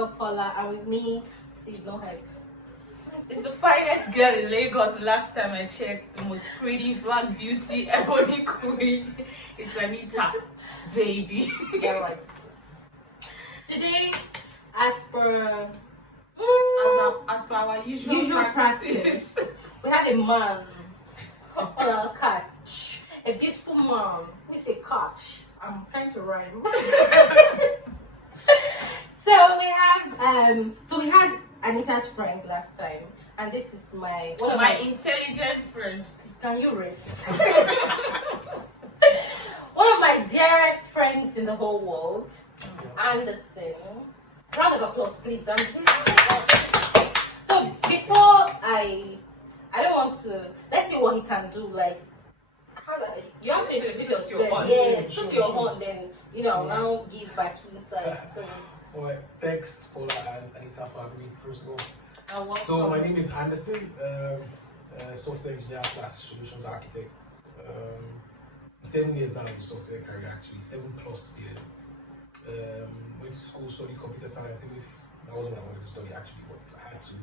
girl Paula, and with me, please don't hype. It's the finest girl in Lagos. Last time I checked, the most pretty black beauty, ebony queen. It's Anita, baby. Yeah, right. Today, as per our usual practice, we have a man on our couch, a beautiful man. We say couch. I'm trying to rhyme. So we had Anita's friend last time, and this is my intelligent friend. Can you rest? One of my dearest friends in the whole world, Anderson. Round of applause, please. So before I don't want to. Let's see what he can do. Like, you have to introduce yourself. Yes, put your horn. Then now give back inside. So. Alright, thanks Paula and Anita for having me first of all. So my name is Anderson, software engineer / solutions architect. 7 years now in the software career actually, 7+ years. Went to school, studied computer science, even if that wasn't what I wanted to study actually, but I had to.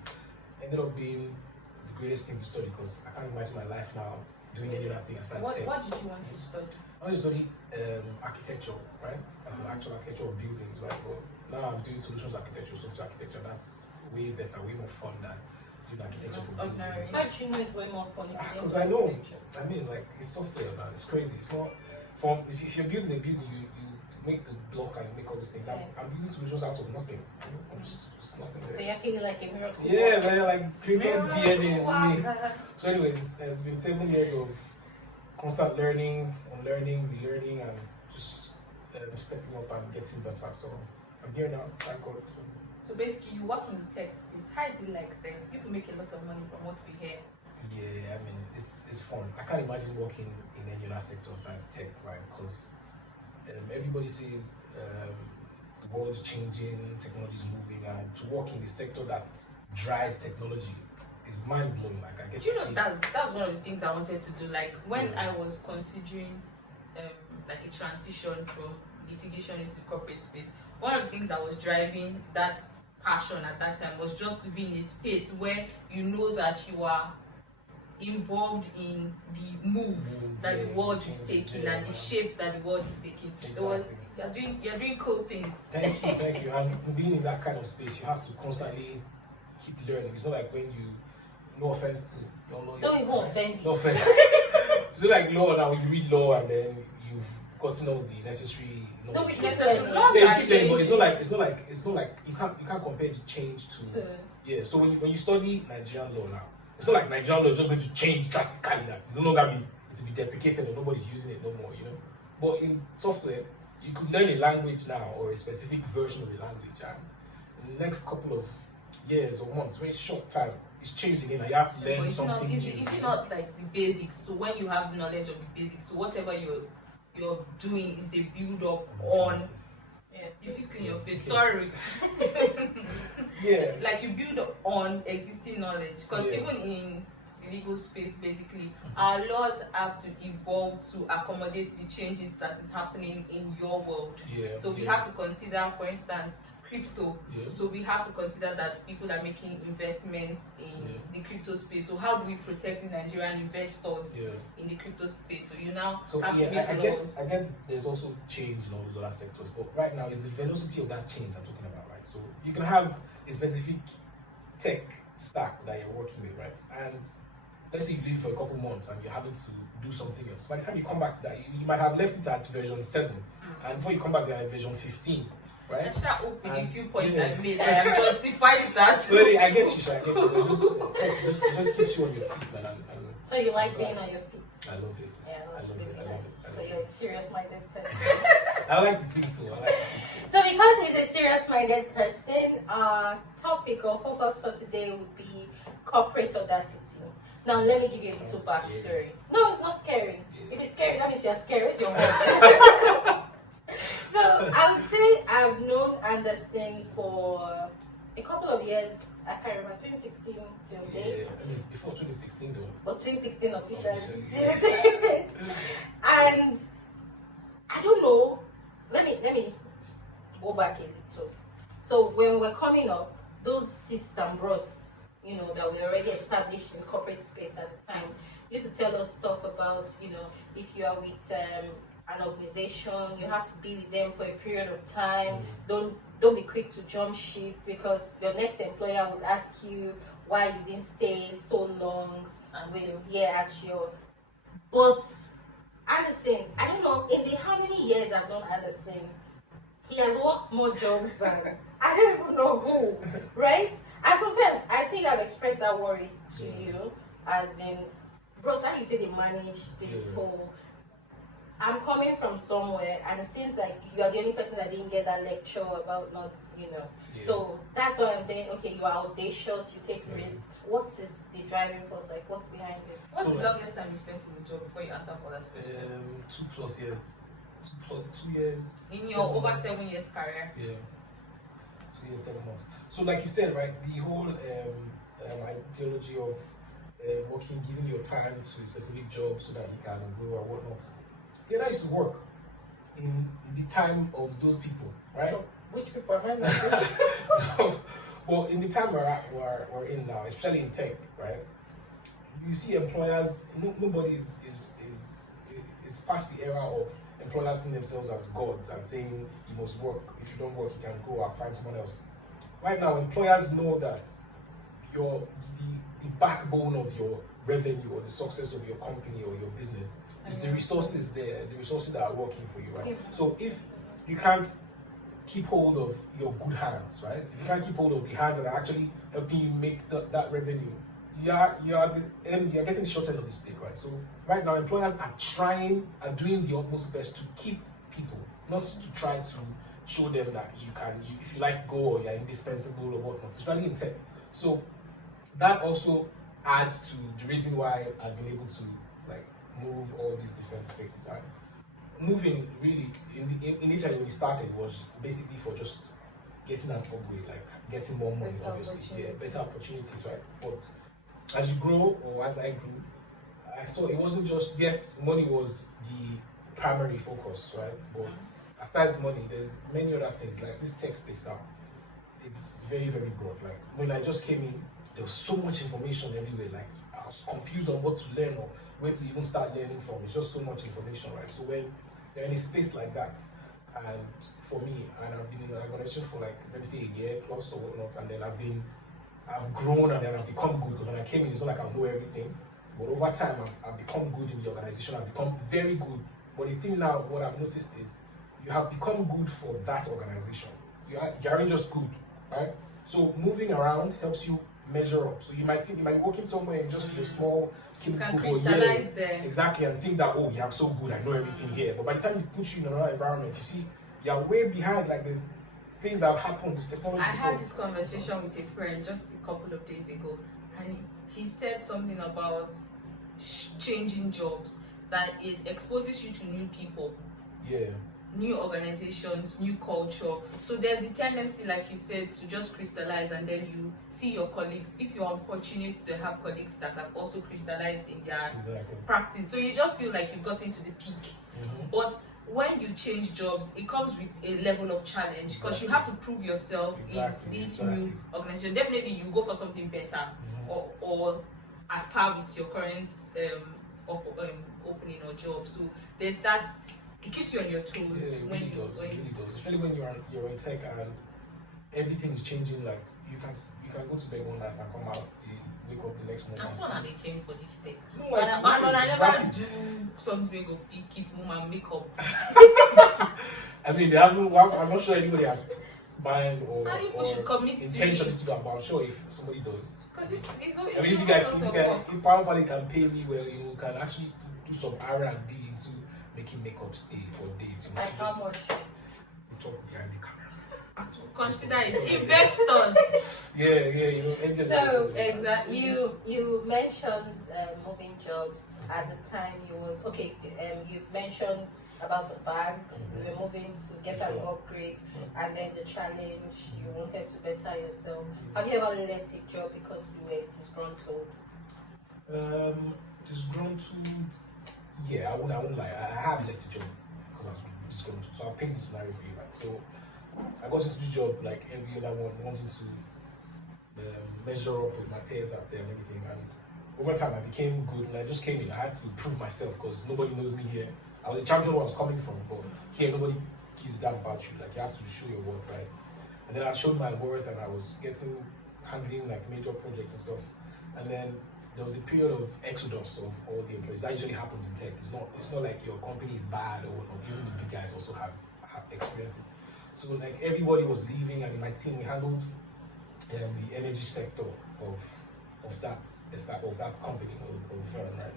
Ended up being the greatest thing to study because I can't imagine my life now doing any other thing aside tech. What did you want to study? I wanted to study architecture, right? As an actual architecture of buildings, right? But now I'm doing solutions architecture, software architecture. That's way better, way more fun than doing architecture for buildings. How do you know it's way more fun? Because I know. I mean, like, it's software, man. It's crazy. It's not from if you're building a building, you make the block and you make all those things. I'm building solutions out of nothing. I'm just nothing there. So you're feeling like a miracle. Yeah, man. Like creating DNA in me. So, anyways, it's been 7 years of constant learning, unlearning, relearning, and just stepping up and getting better. So I'm here now, thank God. So basically, you work in the tech space. How is it like then? People make a lot of money from what we hear. Yeah, I mean, it's fun. I can't imagine working in any other sector besides tech, right? Because everybody says the world is changing, technology is moving, and to work in the sector that drives technology is mind blowing. Like, I get to see. That's one of the things I wanted to do. Like when I was considering like a transition from litigation into the corporate space, one of the things that was driving that passion at that time was just to be in a space where you know that you are involved in the move that the world is taking and the shape that the world is taking. Exactly. You're doing cool things. Thank you. And being in that kind of space, you have to constantly keep learning. It's not like when you, no offense to your lawyers. Don't even offend. No offense. It's not like law now. When you read law and then you've gotten all the necessary. No, we yeah, keep learning. but it's not like you can't compare the change to. Yeah. So when you study Nigerian law now, it's not like Nigerian law is just going to change drastically. That it's no longer to be deprecated or nobody's using it no more. But in software, you could learn a language now or a specific version of a language, and in the next couple of years or months, very short time, it's changed again. And you have to learn something new. Is it not like the basics? So when you have knowledge of the basics, so whatever you're doing is a build up on. Yeah, if you clean your face, sorry. Yeah. Like you build up on existing knowledge, because even in the legal space, basically, our laws have to evolve to accommodate the changes that is happening in your world. Yeah. So we have to consider, for instance, crypto. Yeah. So we have to consider that people are making investments in the crypto space. So how do we protect the Nigerian investors in the crypto space? So you now have to make laws. I get there's also change in all those other sectors, but right now it's the velocity of that change I'm talking about, right? So you can have a specific tech stack that you're working with, right? And let's say you leave for a couple months and you're having to do something else. By the time you come back to that, you might have left it at version 7, and before you come back there at version 15. Right? I shall open a few points I made. I am justified that. Sorry, I get you. I get you. Just keeps you on your feet, man. So you like being on your feet? I love it. Yeah, that's really nice. So you're a serious-minded person. I like to think so. So because he's a serious-minded person, our topic or focus for today would be corporate audacity. Now let me give you a little backstory. No, it's not scary. If it's scary, that means you're scary. Where's your home? So I would say I've known Anderson for a couple of years. I can't remember, 2016 till date. Yeah, I mean, it's before 2016 though. But 2016 officially. And I don't know. Let me go back a little. So when we're coming up, those system bros, that we already established in corporate space at the time, used to tell us stuff about, if you are with an organization, you have to be with them for a period of time. Don't be quick to jump ship, because your next employer would ask you why you didn't stay so long at your. But Anderson, I don't know, in the how many years I've known Anderson, he has worked more jobs than I don't even know who, right? And sometimes I think I've expressed that worry to you, as in, bros, how you take they manage this whole. I'm coming from somewhere, and it seems like you are the only person that didn't get that lecture about not, So that's why I'm saying, okay, you are audacious, you take risks. What is the driving force? Like, what's behind it? What's the longest time you spent in the job before you answer for that question? 2+ years. 2 years. In your over 7 years career? Yeah. 2 years, 7 months. So, like you said, right, the whole ideology of giving your time to a specific job so that you can grow or whatnot. Yeah, that used to work in the time of those people, right? So, which people are running this? Well, in the time we're in now, especially in tech, right? You see employers, nobody is past the era of employers seeing themselves as gods and saying you must work. If you don't work, you can go and find someone else. Right now, employers know that the backbone of your revenue or the success of your company or your business is the resources there, the resources that are working for you, right? So if you can't keep hold of your good hands, right? If you can't keep hold of the hands that are actually helping you make that revenue, you're getting the short end of the stick, right? So right now, employers are doing the utmost best to keep people, not to try to show them that if you like go or you're indispensable or whatnot, especially in tech. So that also adds to the reason why I've been able to move all these different spaces. Moving really initially when it started was basically for just getting an upgrade, getting more money, obviously, better opportunities, right? But as you grow, or as I grew, I saw it wasn't just money was the primary focus, right? But aside money, there's many other things like this tech space now. It's very, very broad. Like when I just came in, there was so much information everywhere. Like I was confused on what to learn or where to even start learning from. It's just so much information, right? So when you're in a space like that, and for me, and I've been in an organization for let me say a year plus or whatnot, and then I've grown and then I've become good, because when I came in, it's not like I know everything, but over time I've become good in the organization. I've become very good. But the thing now, what I've noticed is you have become good for that organization. You aren't just good, right? So moving around helps you measure up. So you might think you might be working somewhere in just a small cubicle for years. There. Exactly, and think that, oh yeah, I'm so good, I know everything here. But by the time you put you in another environment, you see you're way behind. Like there's things that have happened, this technology. I had this conversation with a friend just a couple of days ago, and he said something about changing jobs, that it exposes you to new people. Yeah. New organizations, new culture. So there's the tendency, like you said, to just crystallize, and then you see your colleagues. If you're unfortunate to have colleagues that have also crystallized in their practice, so you just feel like you've gotten to the peak. But when you change jobs, it comes with a level of challenge, because you have to prove yourself in this new organization. Definitely, you go for something better or at par with your current opening or job. So there's that. It keeps you on your toes it really does. Especially when you're in tech and everything is changing. Like you can go to bed one night and come out wake up the next morning. That's one they change for this tech. No, but I never do something go keep woman makeup. I mean, they haven't. I'm not sure anybody has buying or intention to that, but I'm sure if somebody does. Because it's I mean, if probably can pay me well, you can actually do some R&D into making makeup stay for days. Like how much? We talk behind the camera. Consider it investors. Yeah, so exactly. You mentioned moving jobs at the time. You mentioned about the bag. You were moving to get an upgrade, and then the challenge. You wanted to better yourself. Have you ever left a job because you were disgruntled? Disgruntled. Yeah, I won't lie. I have left a job because I was disgruntled. So I'll paint the scenario for you, right? So I got into the job like every other one, wanting to measure up with my peers out there and everything. And over time, I became good. And I just came in. I had to prove myself because nobody knows me here. I was a champion where I was coming from, but here nobody gives a damn about you. Like you have to show your worth, right? And then I showed my worth, and I was handling like major projects and stuff. And then there was a period of exodus of all the employees. That usually happens in tech. It's not like your company is bad or whatnot. Even the big guys also have experiences. So like everybody was leaving, and in my team we handled the energy sector of that company or firm, right?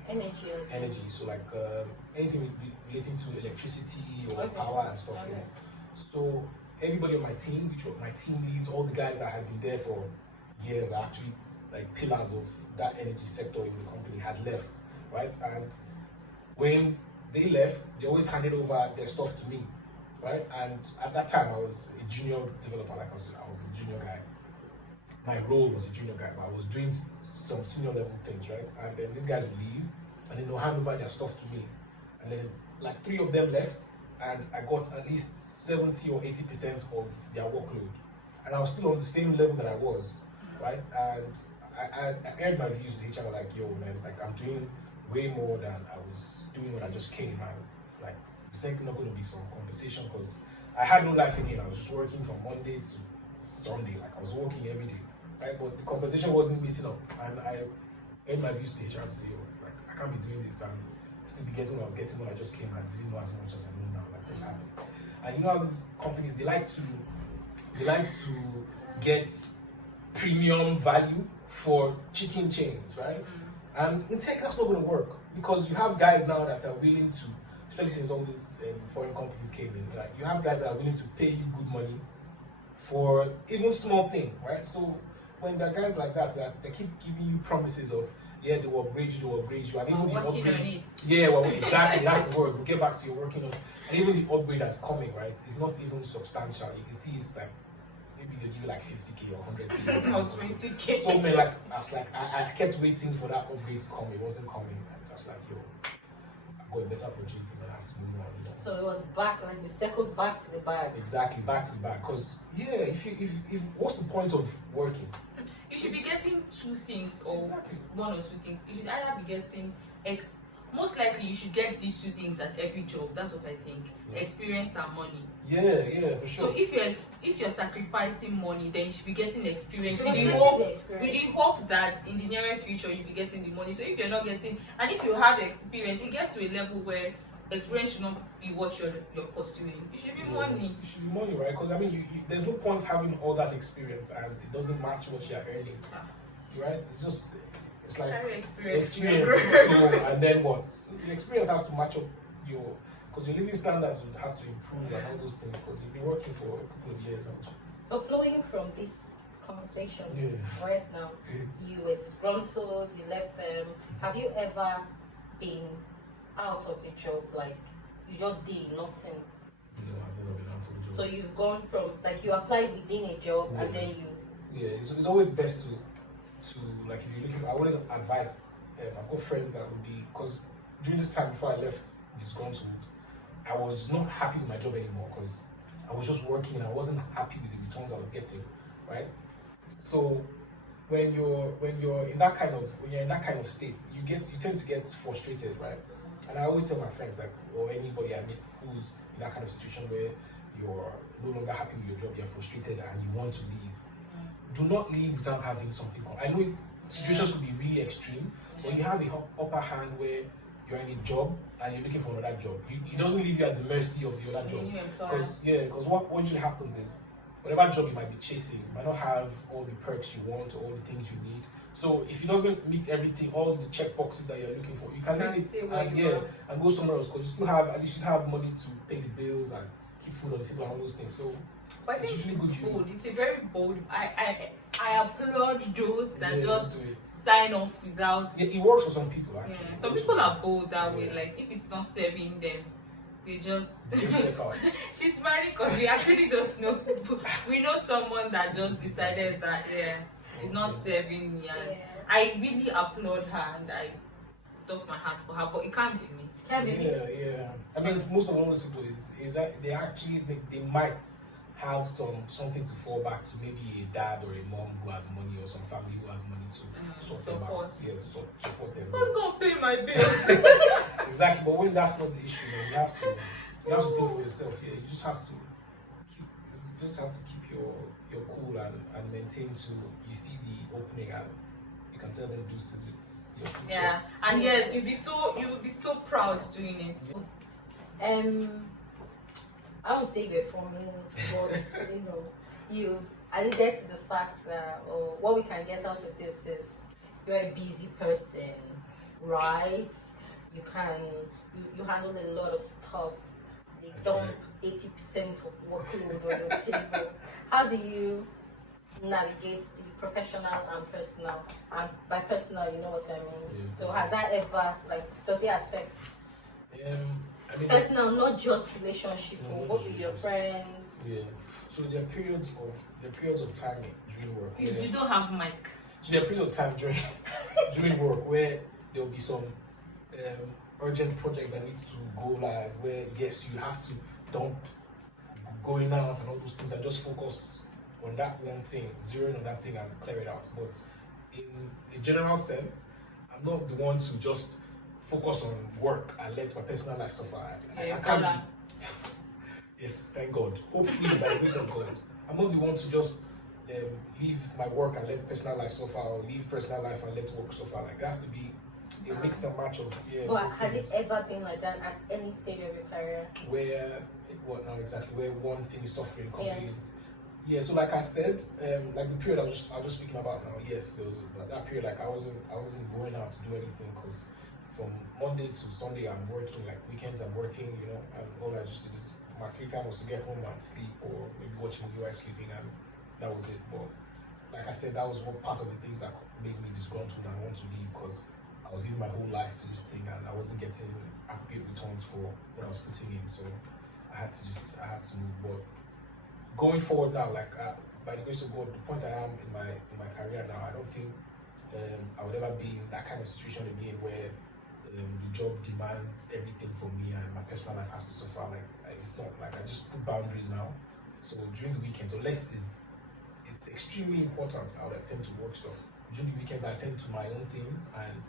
Energy. So like anything relating to electricity or power and stuff. Okay. So everybody on my team, which were my team leads, all the guys that had been there for years, are actually like pillars of that energy sector in the company, had left, right? And when they left, they always handed over their stuff to me, right? And at that time, I was a junior developer, like I was a junior guy. My role was a junior guy, but I was doing some senior level things, right? And then these guys would leave, and then they'll hand over their stuff to me. And then like 3 of them left, and I got at least 70 or 80% of their workload. And I was still on the same level that I was, right? And I aired my views with HR, like, yo, man, like I'm doing way more than I was doing when I just came. And like, it's definitely not going to be some compensation because I had no life again. I was just working from Monday to Sunday, like I was working every day, right? But the compensation wasn't meeting up, and I aired my views to HR to say, oh, like I can't be doing this and still be getting what I was getting when I just came. I didn't know as much as I know now, like what's happening. And you know how these companies, they like to get premium value for chicken change, right? And in tech, that's not going to work because you have guys now that are willing to, especially since all these foreign companies came in, like you have guys that are willing to pay you good money for even small thing, right? So when there are guys like that, they keep giving you promises of, yeah, they will upgrade you, and even the upgrade. Yeah, well, exactly, that's the word. We'll get back to your working on, and even the upgrade that's coming, right? It's not even substantial. You can see it's like maybe they'll give you like 50k or 100k or 20k. So man, like I kept waiting for that upgrade to come. It wasn't coming, and I was like, yo, I got a better opportunity, but I have to move on. So it was back, like we circled back to the bag. Exactly, back to the bag. Because yeah, if what's the point of working? You should be getting 2 things or exactly. 1 or 2 things. You should either be getting most likely you should get these 2 things at every job. That's what I think. Yeah. Experience and money. Yeah, for sure. So if you're sacrificing money, then you should be getting experience with the hope that in the nearest future you'll be getting the money. So if you're not getting, and if you have experience, it gets to a level where experience should not be what you're pursuing. It should be money. It should be money, right? Because I mean, there's no point having all that experience and it doesn't match what you're earning, right? It's like experience. So, and then what? The experience has to match up because your living standards would have to improve and all those things because you've been working for a couple of years. So flowing from this conversation right now, you were disgruntled, you left them. Have you ever been out of a job, like you just did nothing? No, I've never been out of a job. So you've gone from like you applied within a job and then you. Yeah, it's always best to like if you're looking. I always advise. I've got friends that would be because during this time before I left disgruntled, I was not happy with my job anymore because I was just working and I wasn't happy with the returns I was getting, right? So when you're in that kind of state, you tend to get frustrated, right? And I always tell my friends, like, or anybody I meet who's in that kind of situation where you're no longer happy with your job, you're frustrated and you want to leave. Do not leave without having something. I know situations could be really extreme, but you have the upper hand where you're in a job and you're looking for another job. It doesn't leave you at the mercy of the other job. Because what usually happens is, whatever job you might be chasing, you might not have all the perks you want or all the things you need. So if it doesn't meet everything, all the check boxes that you're looking for, you can leave it and go somewhere else because you still have money to pay the bills and keep food on the table and all those things. So I think it's bold. It's a very bold. I applaud those that just sign off without. Yeah, it works for some people actually. Yeah. Some people are bold that way. Like if it's not serving them, they just. She's smiling because we actually just know. We know someone that just decided that it's not serving me, and I really applaud her and I doff my hat for her. But it can't be me. Yeah. I mean, most of those people is that they might have something to fall back to, maybe a dad or a mom who has money, or some family who has money to sort them out. Yeah, to support them. Who's gonna pay my bills? Exactly, but when that's not the issue, you have to think for yourself. Yeah, you just have to keep your cool and maintain to, you see the opening and you can tell them deuces with your full chest. And yes, you'll be so proud doing it. I won't say you're forming, but you alluded to the fact that what we can get out of this is you're a busy person, right? You handle a lot of stuff. They dump 80% of workload on your table. How do you navigate the professional and personal? And by personal, you know what I mean. Yeah. So has that ever, does it affect? Personal, not just relationship, what with your friends. Yeah. So there are periods of time during work. You don't have mic. So there are periods of time during work where there will be some urgent project that needs to go live, where yes, you have to dump going out and all those things and just focus on that one thing, zeroing on that thing and clear it out. But in a general sense, I'm not the one to just focus on work and let my personal life suffer. I can't be. Yes, thank God. Hopefully, by the grace of God, I'm not the one to just leave my work and let personal life suffer, or leave personal life and let work suffer. Like, there has to be a mix and match of But has it ever been like that at any stage of your career? What now exactly? Where one thing is suffering completely. Yeah. So like I said, like the period I was just speaking about now. Yes, there was that period. Like I wasn't going out to do anything, because from Monday to Sunday I'm working. Like weekends I'm working, and all I just did is my free time was to get home and sleep, or maybe watch movie while sleeping, and that was it. But like I said, that was one part of the things that made me disgruntled and want to leave, because I was giving my whole life to this thing and I wasn't getting appropriate returns for what I was putting in. So I had to move. But going forward now, by the grace of God, the point I am in my career now, I don't think I would ever be in that kind of situation again where the job demands everything from me and my personal life has to suffer. It's not like I just put boundaries now. So during the weekends, unless it's extremely important, I would attend to work stuff. During the weekends, I attend to my own things and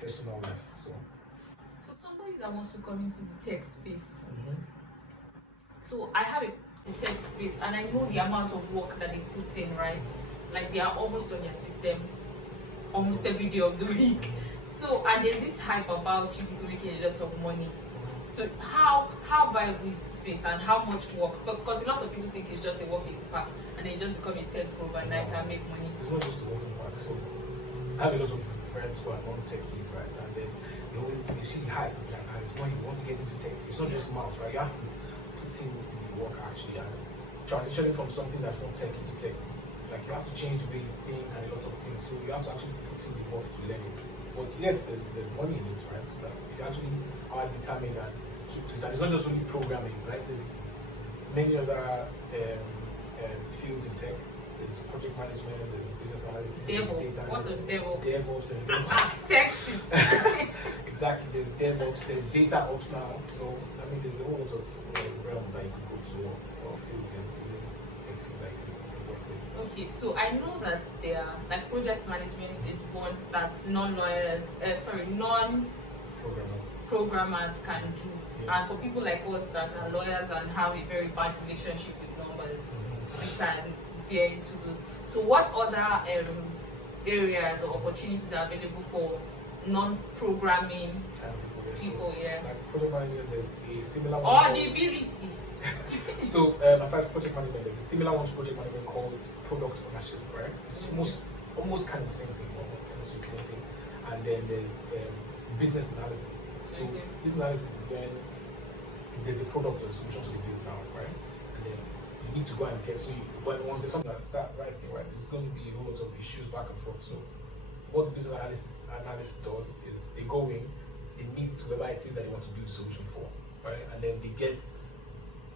personal life. So for somebody that wants to come into the tech space, so I have the tech space and I know the amount of work that they put in, right? Like they are almost on your system almost every day of the week. So and there's this hype about you people making a lot of money. So how viable is the space and how much work? Because a lot of people think it's just a working part and they just become a tech overnight and make money. It's not just a working part. So I have a lot of friends who are non-techies, right? And then they see the hype, and it's money, you want to get into tech. It's not just mouth, right? You have to put in the work actually, and transitioning from something that's not tech into tech. Like you have to change the way you think and a lot of things. So you have to actually put in the work to learn it. But yes, there's money in it, right? So like if you actually are determined and keep to it, and it's not just only programming, right? There's many other fields in tech. There's project management, there's business analysis, Devil. data analysis. What's a devil? DevOps, there's DevOps. Texas. Exactly, there's DevOps, there's data ops now. So I mean, there's a whole lot of realms that you could go to, or fields in tech field that you can work with. Okay, so I know that there are like project management is one that non-programmers can do. Yeah. And for people like us that are lawyers and have a very bad relationship with numbers, we can veer into those. So what other areas or opportunities are available for non-programming people? Yeah. Like project management, there's a similar one. Audibility. So aside project management, there's a similar one to project management called product ownership, right? It's almost kind of the same thing, almost the same thing. And then there's business analysis. So business analysis is when there's a product or a solution to be built now, right? And then you need to go and get, once there's something that start writing, right, there's going to be a whole lot of issues back and forth. So what the business analyst does is they go in, they meet whoever it is that they want to build a solution for, right? And then they get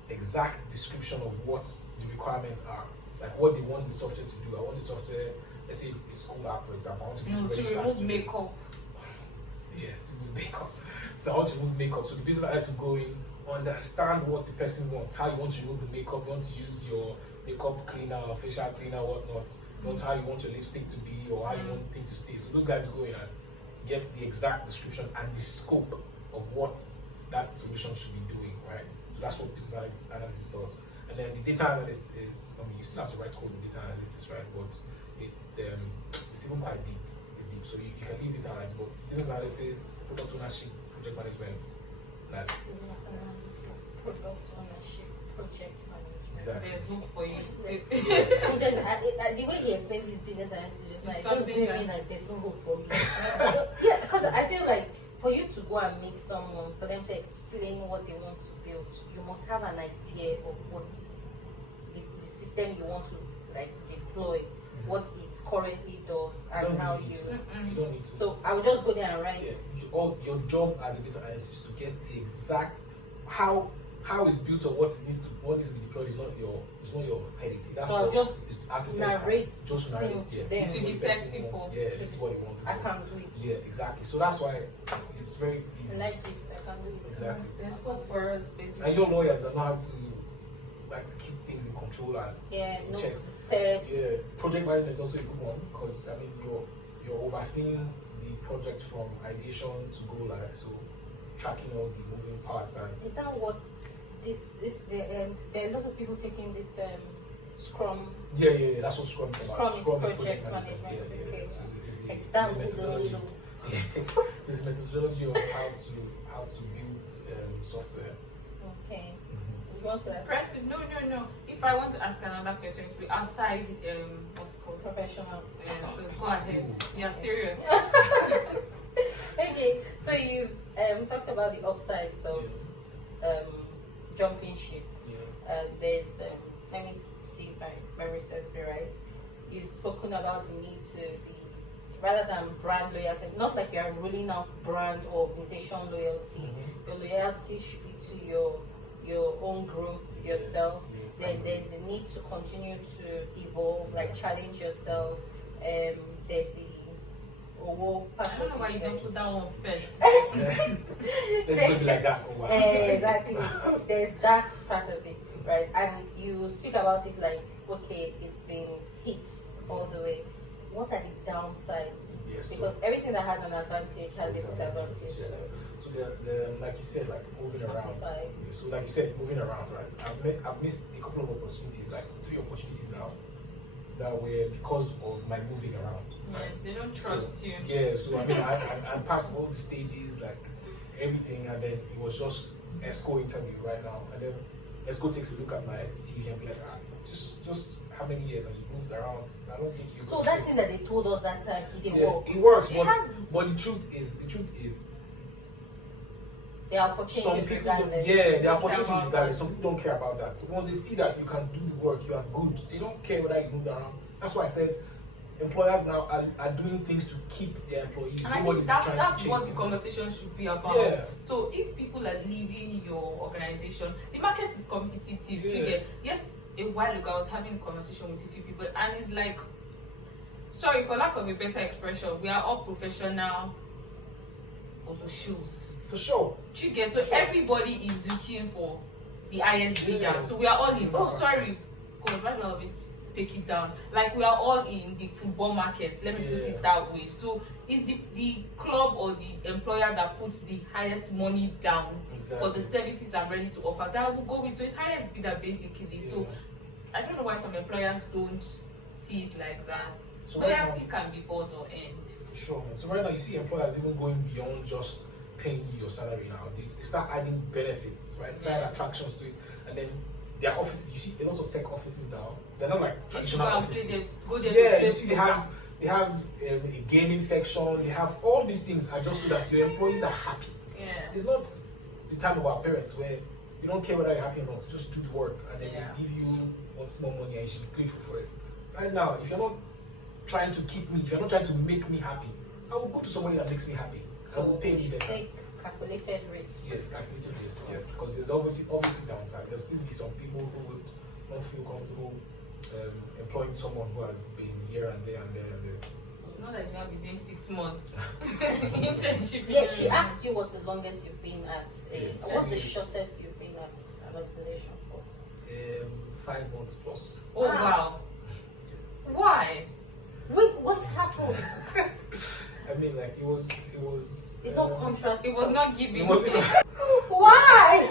exact description of what the requirements are, like what they want the software to do. I want the software, let's say a school app, for example. I want to remove makeup. Yes, remove makeup. So I want to remove makeup. So the business analyst will go in, understand what the person wants, how you want to remove the makeup, you want to use your makeup cleaner or facial cleaner, whatnot, you want how you want your lipstick to be or how you want the thing to stay. So those guys go in and get the exact description and the scope of what that solution should be doing, right? So that's what business analysis does. And then the data analyst is, you still have to write code in data analysis, right? But it's even quite deep. It's deep. So you can leave data analysis, but business analysis, product ownership, project management, that's product ownership, project management. exactly. There's hope for you. The way he explains his business analysis is just like, just doing me like there's no hope for me. Yeah, because I feel like for you to go and meet someone, for them to explain what they want to build, you must have an idea of what the system you want to like deploy, what it currently does, and how you don't need to. So I will just go there and write. Yes, your job as a business analyst is to get the exact how it's built or what needs to be deployed. It's not your headache. That's so I'll what just narrate just narrate. to Yeah, them. To detect people. Yeah, this is what he wants. I can do it. Yeah, exactly. So that's why it's very easy. Like this, I can do it. Exactly. There's hope for us, basically. And your lawyers that know how to keep things in control and no checks. steps. Yeah, project management is also a good one because I mean you're overseeing the project from ideation to go live, so tracking all the moving parts and. Is that what this is? There are a lot of people taking this Scrum. Yeah, that's what Scrum is about. Scrum is project management. Yeah. Okay. So it's Like that methodology. It's methodology of how to build software. Okay. You want to ask? Impressive. No. If I want to ask another question, it will be outside what's it called? Professional. So go ahead. Yeah, serious. Okay, so you've talked about the upsides of jumping ship. Yeah. There's let me see if my research be right. You've spoken about the need to be rather than brand loyalty, not like you are ruling out brand or organization loyalty. Your loyalty should be to your own growth yourself. Then there's a need to continue to evolve, like challenge yourself. There's the I don't know why you don't put that one first. Let's go like that. Exactly. There's that part of it, right? And you speak about it like, okay, it's been hits all the way. What are the downsides? Yes, because everything that has an advantage has a disadvantage. Yeah. So the like you said, like moving around. Amplify. So like you said, moving around, right? I've missed a couple of opportunities, like 3 opportunities now, that were because of my moving around. Yeah, they don't trust you. Yeah, so I mean, I passed all the stages, like everything, and then it was just ESCO interview right now, and then ESCO takes a look at my CV and be like, just how many years have you moved around? I don't think you. So that thing that they told us that time, it didn't work. It works, It but the truth is. There are opportunities regardless. There are opportunities regardless. Some people don't care about that. Once they see that you can do the work, you are good, they don't care whether you move around. That's why I said employers now are doing things to keep their employees. And I think that's what the conversation should be about. Yeah. So if people are leaving your organization, the market is competitive. Yeah. Yes, a while ago I was having a conversation with a few people, and it's like, sorry for lack of a better expression, we are all professional of the shoes. For sure. So everybody is looking for the highest bidder. So we are all in. Oh, sorry, God, why do I always take it down? Like we are all in the football market. Let me put it that way. So it's the club or the employer that puts the highest money down for the services I'm ready to offer. That will go with. So it's highest bidder basically. Yeah. So I don't know why some employers don't see it like that. So loyalty can be bought or earned. For sure. So right now you see employers even going beyond just paying you your salary now. They start adding benefits, right? Side attractions to it. And then their offices, you see a lot of tech offices now, they're not like traditional offices. You see they have a gaming section, they have all these things are just so that your employees are happy. Yeah. It's not the time of our parents where you don't care whether you're happy or not, just do the work and then they give you one small money and you should be grateful for it. Right now, if you're not trying to keep me, if you're not trying to make me happy, I will go to somebody that makes me happy. I will pay me better. Take calculated risk. Yes, calculated risk. Yes, because there's obviously downside. There'll still be some people who would not feel comfortable employing someone who has been here and there and there and there. Not that you're gonna be doing 6 months internship. Yeah, she asked you what's the longest you've been at. Yes. What's the shortest you've been at an organization for? 5 months plus. Oh wow. Why? Wait, what happened? I mean, like it was. It's not contract. It was not giving. It wasn't. Why?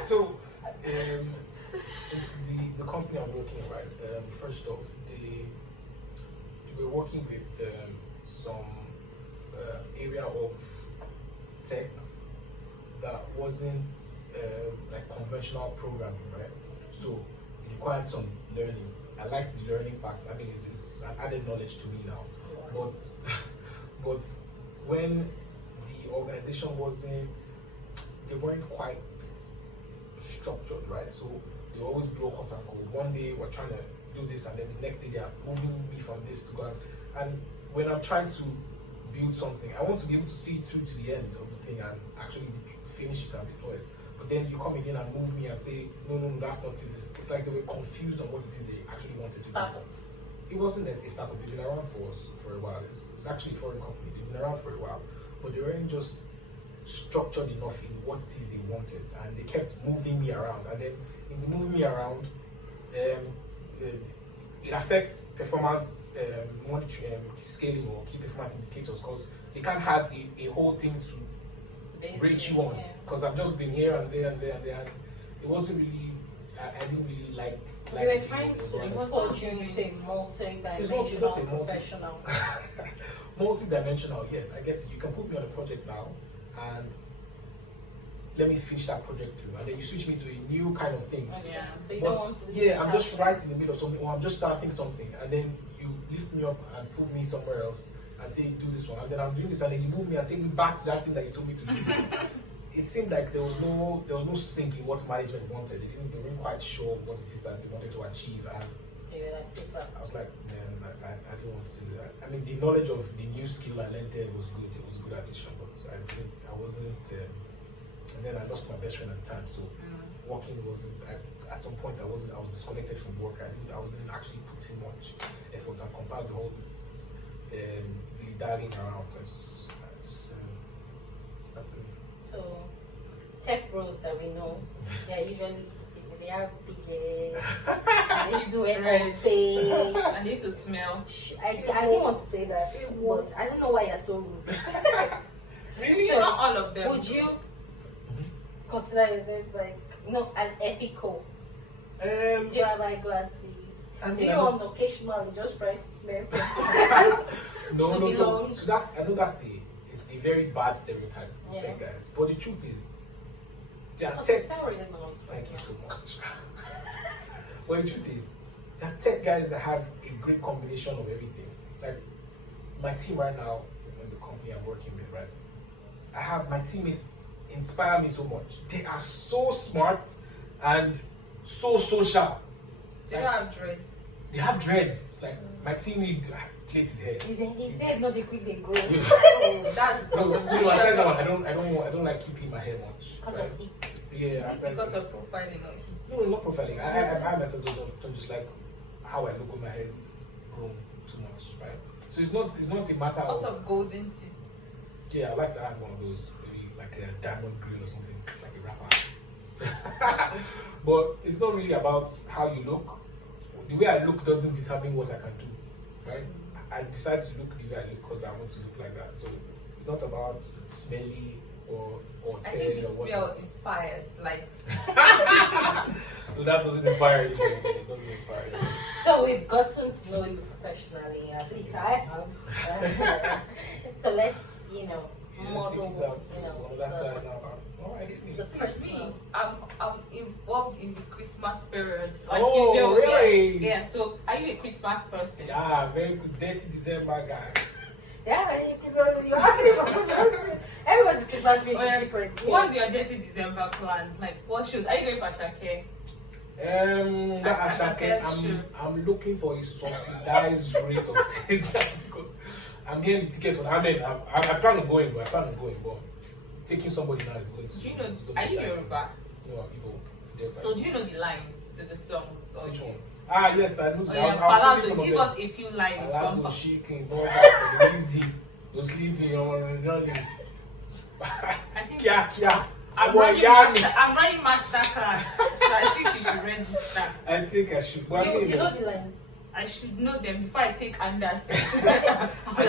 So, the company I'm working at, right? First off, they were working with some area of tech that wasn't like conventional programming, right? So it required some learning. I like the learning part. I mean, it's an added knowledge to me now. But when the organization they weren't quite structured, right? So they always blow hot and cold. One day we're trying to do this, and then the next day they are moving me from this to go. And when I'm trying to build something, I want to be able to see it through to the end of the thing and actually finish it and deploy it. But then you come again and move me and say, no, that's not it. It's like they were confused on what it is they actually wanted to do. It wasn't a startup. They've been around for a while. It's actually a foreign company. They've been around for a while, but they weren't just structured enough in what it is they wanted, and they kept moving me around. And then in the moving me around, it affects performance monitoring, scaling, or key performance indicators, because they can't have a whole thing to rate you on. Because I've just been here and there and there and there. And it wasn't really. I didn't really like. You were trying to forge you into a multi-dimensional professional. Multi-dimensional, yes, I get it. You can put me on a project now and let me finish that project through, and then you switch me to a new kind of thing. Yeah, so you don't want to. Yeah, I'm just right in the middle of something, or I'm just starting something, and then you lift me up and put me somewhere else and say, do this one, and then I'm doing this, and then you move me and take me back to that thing that you told me to do. It seemed like there was no sync in what management wanted. They weren't quite sure what it is that they wanted to achieve, and I was like, man, I don't want to do that. I mean, the knowledge of the new skill I learned there was good. It was a good addition, but I wasn't. And then I lost my best friend at the time, so working wasn't. At some point, I was disconnected from work. I wasn't actually putting much effort, and compared to all this daring around. That's it. So, tech bros that we know, they have big they and they used to smell. I didn't want to say that, but I don't know why you're so rude. Really? So, not all of them. Would you consider yourself like an ethical? Do you have eyeglasses? Do you on occasionally just try to smell something? No. So I know that's it's a very bad stereotype of tech guys. But the truth is, they are tech. Thank you so much. But the truth is, there are tech guys that have a great combination of everything. Like my team right now in the company I'm working with, right? My teammates inspire me so much. They are so smart and so social. They don't have dread. They have dreads. Like my team lead plays his head. He said not the quick they grow. That's I said that one. I don't like keeping my hair much. Right? Yeah. Is this because of profiling or heat? No, not profiling. I myself don't just like how I look when my hair is grown too much, right? So it's not a matter of golden teeth. Yeah, I like to have one of those, maybe like a diamond grill or something, like a rapper. But it's not really about how you look. The way I look doesn't determine what I can do, right? I decide to look the way I look because I want to look like that. So it's not about smelly or I think the smell inspires, like. No, that doesn't inspire anybody. It doesn't inspire anybody. So we've gotten to know you professionally, at least I have. So let's, model, the person. I'm involved in the Christmas period. Really? Yeah. So, are you a Christmas person? Yeah, very good. Dirty December guy. Yeah, you're asking for Christmas. Everyone's Christmas being different. What's your dirty December plan? Like, what shows? Are you going for Ashake? I'm looking for a subsidized rate of things because I'm getting the tickets. I plan on going, but taking somebody now is going to. Do you know? Are you Yoruba? No, people. So do you know the lines to the songs? Which one? Yes, I know. Oh yeah, I'll send you Palazzo, some of give them. us a few lines from Palazzo, chicken, burger, easy. No sleeping on Johnny. I think Kia. I'm running master class, so I think you should register. I think I should. But You know the lines. I should know them before I take Anderson. I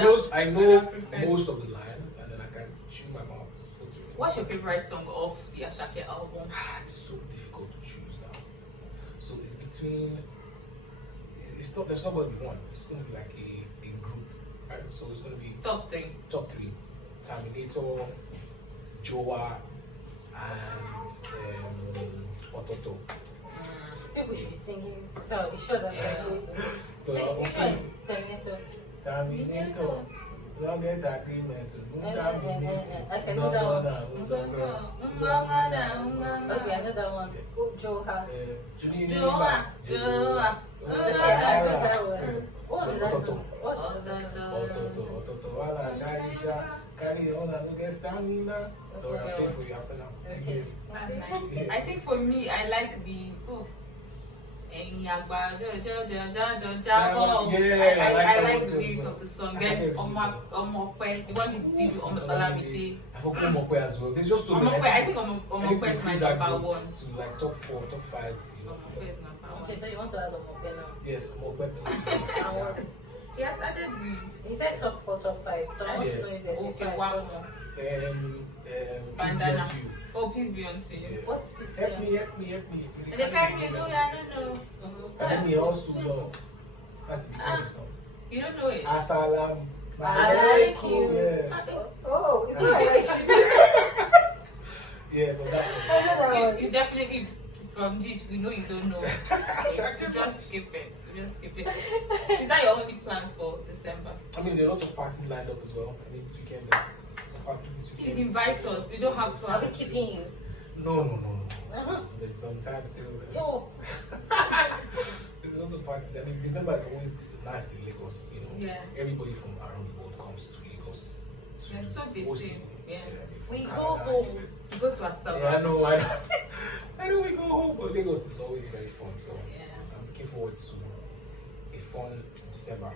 know most of the lines, and then I can chew my mouth. What's your favorite song of the Ashake album? It's so difficult to choose now. So it's between. It's not. There's not going to be one. It's going to be like a group, right? So it's going to be Top 3. Top 3: Terminator, Joa, and Ototo. People should be singing this song. You sure that's Sing which one is Terminator? Terminator. Don't get agreement. I can know that one. Okay, another one. Joha. Joa. Okay, I know that one. What was the last one? What's Ototo. Carry on and get stamina. So I'll play for you after now. Okay. I think for me, I like the I like the lyric of the song. Then Omokwe, the one he did with Olamide. I forgot Omokwe as well. There's just so many. I think Omokwe is my number 1. To like top 4, top 5. Omokwe is number 1. Okay, so you want to add Omokwe now? Yes, Omokwe. And what? Yes, I did do. He said top 4, top 5. So I want to know if there's Okay, a 5. wow. Bandana. Oh, please be on to you. What's this? Help me. And they carry me go, I don't know. And then we also know. That's the other song. You don't know it? Assalam. I like you. Yeah. Oh, it's not like Yeah, but that I know that one. You definitely, from this, we know you don't know. You just skip it. Is that your only plans for December? I mean, there are lots of parties lined up as well. I mean, this weekend there's some parties this weekend. Please invite us. We don't have Are we plans. keeping you? No. Uh-huh. There's some time still. Yo. There's lots of parties. I mean, December is always nice in Lagos. You know, Yeah. everybody from around the world comes to Lagos. Yeah, so they host say. people. Yeah. We from go Canada, home. US. We go to ourselves. Yeah, I know. I know we go home, but Lagos is always very fun. So Yeah. I'm looking forward to a fun December.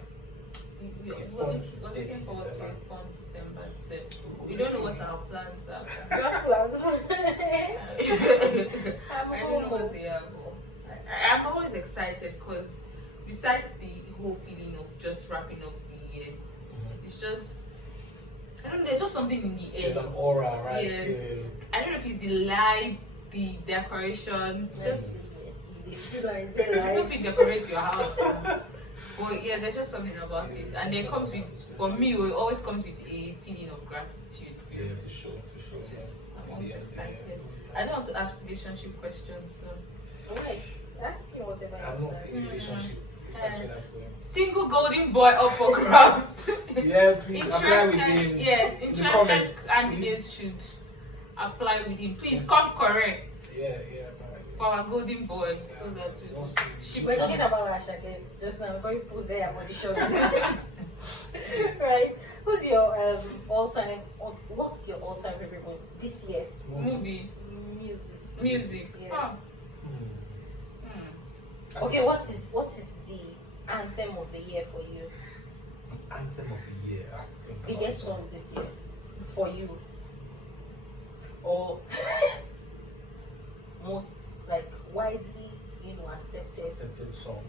We're A looking fun, forward dirty to a December. fun December too. We don't know what our plans are. Your plans. I don't know what they are. I'm always excited because besides the whole feeling of just wrapping up the year, it's just, I don't know, there's just something in the There's air. an aura, right? Yes. Yeah. I don't know if it's the lights, the decorations, just you don't be decorate your house. But yeah, there's just something about it. And it comes with, for me, it always comes with a feeling of gratitude. Yeah, for sure. I'm always excited. I don't want to ask relationship questions, so. Alright, ask me whatever you I'm want not to in a relationship. If that's what that's going. Single golden boy up for grabs. Yeah, please apply with him. Interested, yes, in the interested comments, candidates should apply with him. Please come correct Yeah. for our golden boy, so that we We'll see. We're talking about Ashake just now before you post there about the show. Right? What's your all-time favorite movie this year? movie, music. Yeah. Oh. Okay, what is the anthem of the year for you? The anthem of the year. I have to think about Biggest it. song this year for you, or most like widely accepted? Accepted song.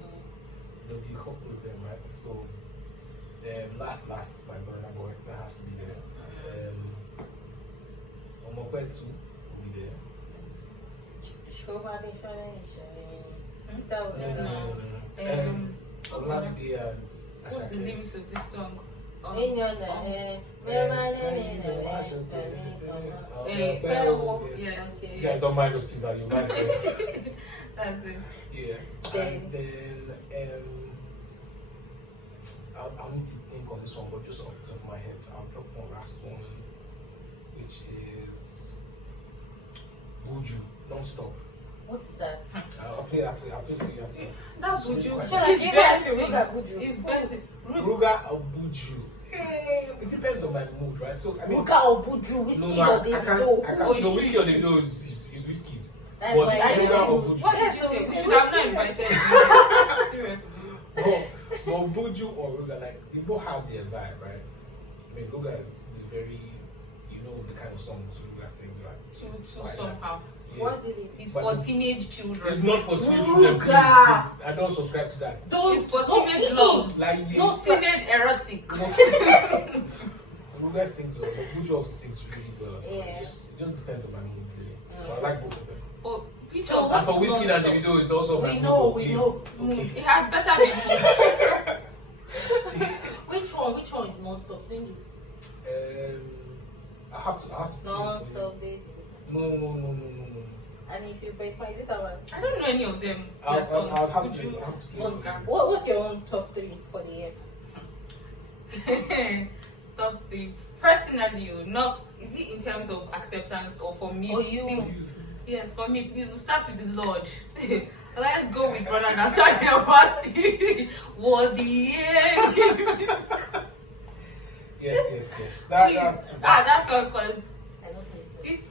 There'll be a couple of them, right? So, last by Burna Boy, that has to be there. Omokwe 2 will be there. Is that what No. Olamide and What's the Ashake. names of this song? In your Yes. You guys don't mind those pizza, you guys. That's it. Yeah. Then- And then I'll need to think on this one, but just off the top of my head, I'll drop one last one, which is Buju, non-stop. What is that? I'll play it after. I'll play it for you after. That's It's a good Buju. question. Shall I give us to Ruga Buju? It's best. Ruga or Buju? It depends on my mood, right? So I mean, Ruga or Buju, whiskey no, or I can't. Davido? No, whiskey or Davido is whiskey. That's But why Ruga or What Buju? did Yeah, you so say? We it's should have not invited you. serious. But Buju or Ruga, like, they both have their vibe, right? I mean, Ruga is very, the kind of songs Ruga sings, right? Too somehow. Yeah. What did it? It's for teenage children. It's not for teenage children, please. I don't subscribe to that. It's for teenage love. Like, No, teenage erotic. Ruga sings well, but Buju also sings really well. So Yeah. it just depends on my mood, really. So I like both of them. Oh, which So of And what for is Whiskey and non-stop? Davido is also my We mood. know, please. Okay. it has better video. Which one is non-stop? Sing it. I have to. Non-stop, baby. No. And if you break one, is it that one? I don't know any of them. I'll Their songs. have to Would play. you- I have to play. What's, it. what's your own top 3 for the year? Top 3. Personally, not is it in terms of acceptance or for me? Oh, you. Please, yes, for me, please. We'll start with the Lord. Let's go with Brother Nathaniel Bassi. What the end? Yes. That's all because I don't think so. this.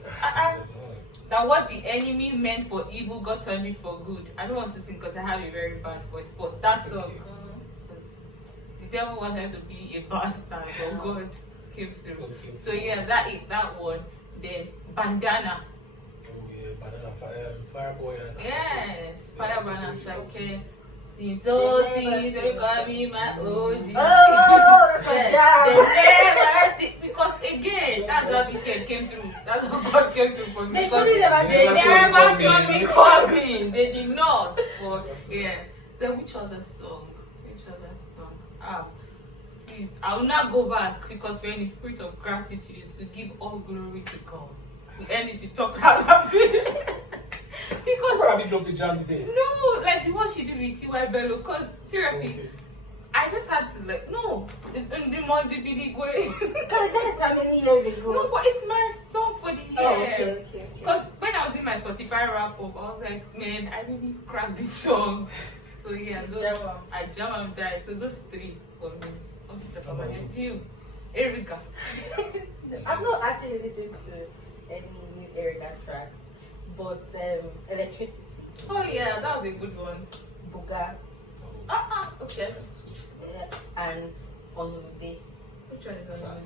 That what the enemy meant for evil, God turned it for good. I don't want to sing because I have a very bad voice, but that song, the devil wanted to be a bastard, but God came through. So yeah, that one. Then Bandana. Oh yeah, Banana Fireboy and Yes, Fire Banana Shake. Since you call me my OG. Oh, that's a jam. Because again, that's how this year came through. That's how God came through for me. They Because truly never they said never saw me coming. They did not. But yeah. Then which other song? Please, I will not go back because we're in the spirit of gratitude to give all glory to God. We end it with talk about it. Because What have you dropped the jam to say? no, like the one she did with T.Y. Bello. Because seriously, I just had to it's in the Mozibini way. That's how many years ago? No, but it's my song for the year. Oh, okay. Because when I was in my Spotify wrap up, I was like, man, I really cracked this song. So yeah, I jam and die. So those 3 for me. Off the top of my head. Do you? Erica. I'm not actually listening to any new Erica tracks, but Electricity. Oh yeah, that was a good one. Buga, Okay. and Onulude Which one is on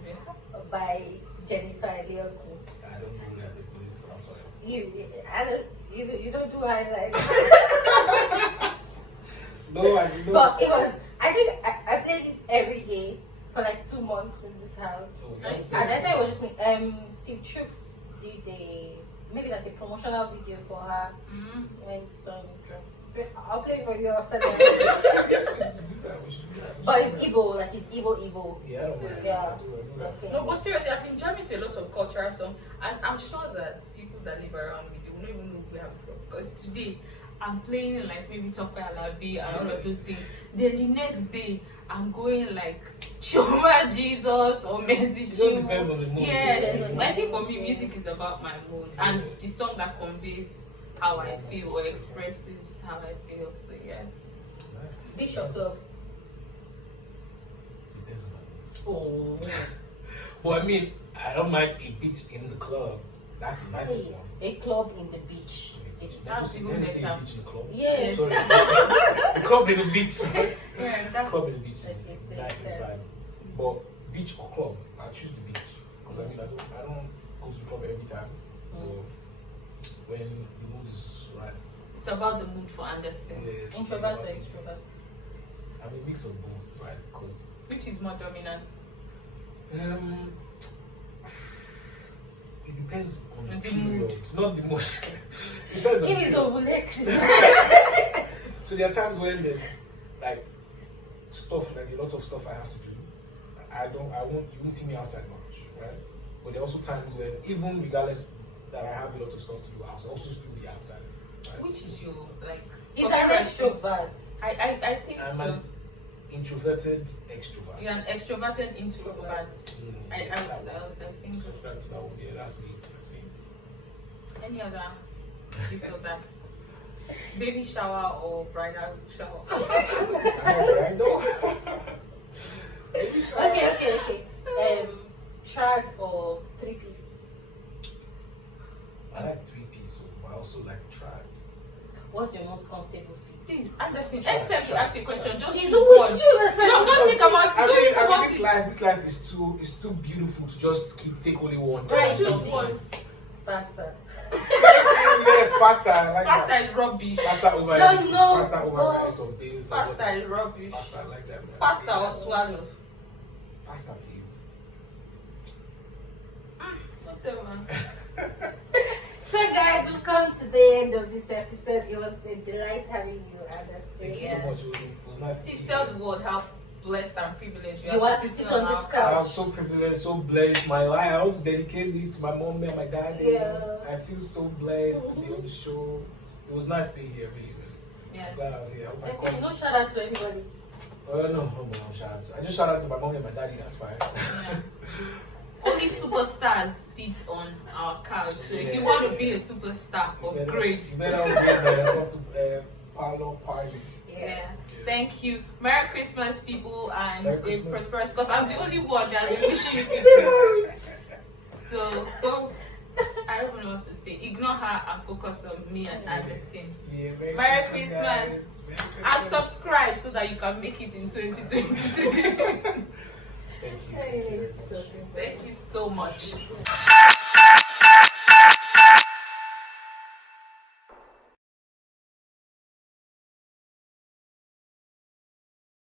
the by Jennifer Elioku. I don't know that this is, so I'm sorry. You don't do highlights. No, I did But not. it was, I think I played it every day for like 2 months in this house. Oh, Nice. And I thought it was just me. Steve Chooks did maybe like a promotional video for her when the song dropped. I'll play it for you outside. We should do that. But it's Igbo, like it's Igbo. Yeah, I don't mind. Yeah. I do that. Okay. No, but seriously, I've been jamming to a lot of cultural songs, and I'm sure that people that live around me, they will not even know where I'm from. Because today, I'm playing like maybe Tope Alabi and all of those things. Then the next day, I'm going like Choma Jesus or Mercy It just Chiu. depends on the mood. Yes, but I think for me, music is about my mood and the song that conveys how I feel or expresses how I feel. So yeah. Nice. Beach or club? Depends on Oh. But I mean, I don't mind a beach in the club. That's the nicest one. A club in the beach. That's even Let me say better. a beach in the club. Yes. Sorry. The club in the beach. Yeah, that's Club in the beach is Okay, so nice it's, and vibe. But beach or club, I choose the beach. Because I mean, I don't go to the club every time. But when the mood is right. it's about the mood for Anderson. Yes, Introvert or extrovert? I mean, mix of both, right? Because Which is more dominant? it depends on the The period, mood. not the motion. It depends on If the it's period. ovulating. So there are times when there's like stuff, like a lot of stuff I have to do. You won't see me outside much, right? But there are also times when, even regardless that I have a lot of stuff to do, I'll also still be outside. Right? Which is your like? He's for an me, extrovert. I think I'm so. an introverted extrovert. You're an extroverted introvert. Mm, I think so. subscribe to that one. Yeah, that's me. Any other this or that? Baby shower or bridal shower? I know. Okay. Track or 3-piece? I like 3-piece, but I also like tracks. What's your most comfortable fit? See, Anderson, anytime she asks you a question, just She's choose always one. Don't think about it. Don't think about it. This life is too beautiful to just take only one. Right, Choose choose one. Pasta. Yes, pasta. I like Pasta that. is rubbish. Pasta over No. pasta over rice or beans. or Pasta whatever. is rubbish. Pasta, I like that. Man. Pasta or swallow. Pasta, please. Whatever. So guys, we've come to the end of this episode. It was a delight having you, Anderson. Thank you so much. It was nice to Please meet tell you. the world how blessed and privileged You are to sit on this I'm couch. so privileged, so blessed. My life, I want to dedicate this to my mom and my dad. Yeah. I feel so blessed to be on the show. It was nice being here, really. Yeah. I'm glad I was here. I hope I Okay, come. no shout out to anybody. No, shout out to. I just shout out to my mom and my daddy. That's fine. Yeah. Only superstars sit on our couch. So if you want to be a superstar, upgrade. You better upgrade. Come to parlor party. Yeah. Thank you. Merry Christmas, people, and Merry a Christmas. prosperous. Because I'm the only one that is wishing people. So don't. I don't know what to say. Ignore her and focus on me and Anderson. Yeah, Merry Christmas. Christmas. Guys. And subscribe so that you can make it in 2023. Thank you. Thank you very much. Thank you so much.